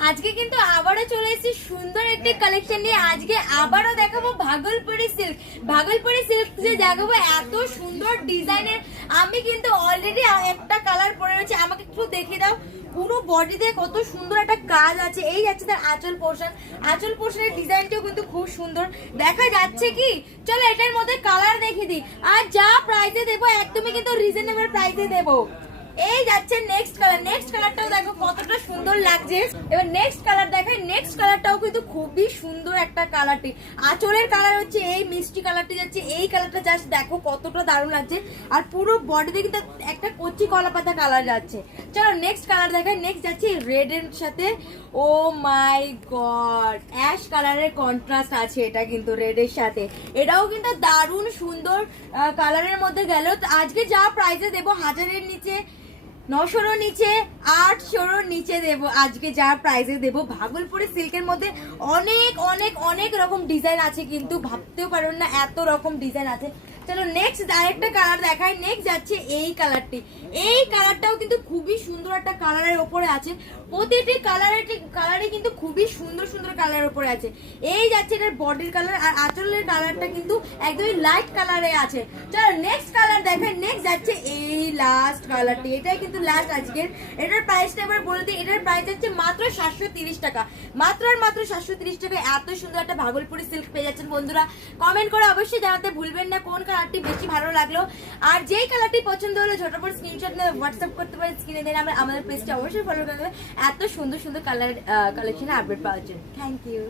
আজকে কিন্তু আবারও চলে এসেছি সুন্দর একটি কালেকশন নিয়ে। আজকে আবারও দেখাবো ভাগলপুরি সিল্ক। ভাগলপুরি সিল্ক যে দেখাবো এত সুন্দর ডিজাইনের। আমি কিন্তু অলরেডি একটা কালার পরে রয়েছে, আমাকে একটু দেখিয়ে দাও। পুরো বডিতে কত সুন্দর একটা কাজ আছে। এই যাচ্ছে তার আঁচল পোর্শন, আঁচল পোর্শনের ডিজাইনটাও কিন্তু খুব সুন্দর দেখা যাচ্ছে। কি চলো এটার মধ্যে কালার দেখিয়ে দিই। আর যা প্রাইসে দেবো একদমই কিন্তু রিজনেবল প্রাইসে দেবো। এই যাচ্ছে নেক্সট কালার, নেক্সট কালারটাও দেখো কতটা সুন্দর লাগছে। এবার নেক্সট কালার দেখাই, নেক্সট কালারটাও কিন্তু খুবই সুন্দর একটা কালারটি। আঁচলের কালার হচ্ছে এই মিষ্টি কালারটি যাচ্ছে, এই কালারটা জাস্ট দেখো কতটা দারুণ লাগছে। আর পুরো বডিতে কিন্তু একটা কচি কলা পাতা কালার যাচ্ছে। চলো নেক্সট কালার দেখাই। নেক্সট যাচ্ছে রেড এর সাথে, ও মাই গড, অ্যাশ কালারের কন্ট্রাস্ট আছে এটা কিন্তু রেড এর সাথে। এটাও কিন্তু দারুণ সুন্দর কালারের মধ্যে গেল। আজকে যা প্রাইসে দেবো 1000-এর নিচে, 900-র নিচে, 800-র নিচে দেবো। আজকে যা প্রাইসে দেবো। ভাগলপুরি সিল্কের মধ্যে অনেক অনেক অনেক রকম ডিজাইন আছে, কিন্তু ভাবতেও পারবেন না এত রকম ডিজাইন আছে। চলো নেক্সট আরেকটা কালার দেখাই। নেক্সট যাচ্ছে এই কালারটি। এই কালারটাও কিন্তু খুবই সুন্দর একটা কালারের ওপরে আছে। প্রতিটি কালারে কিন্তু খুবই সুন্দর সুন্দর কালারের ওপরে আছে। এই যাচ্ছে এটার বডির কালার, আর আঁচলের কালারটা কিন্তু একদমই লাইট কালারে আছে। চলো নেক্সট কালার দেখাই। নেক্সট যাচ্ছে এই লাস্ট কালারটি, এটাই কিন্তু লাস্ট আজকের। এটার প্রাইসটা এবার বলে দিই। এটার প্রাইস হচ্ছে মাত্র 730 টাকা, মাত্র আর মাত্র 730 টাকায় এত সুন্দর একটা ভাগলপুরি সিল্ক পেয়ে যাচ্ছেন। বন্ধুরা কমেন্ট করে অবশ্যই জানাতে ভুলবেন না কোন কালারটি বেশি ভালো লাগলো। আর যেই কালারটি পছন্দ হলো ঝটপট স্ক্রিনশট নিয়ে হোয়াটসঅ্যাপ করতে পারেন স্ক্রিনে দেন। আমাদের পেজটা অবশ্যই ফলো করতে হবে এত সুন্দর সুন্দর কালার কালেকশনে আপডেট পাওয়ার জন্য। Thank you.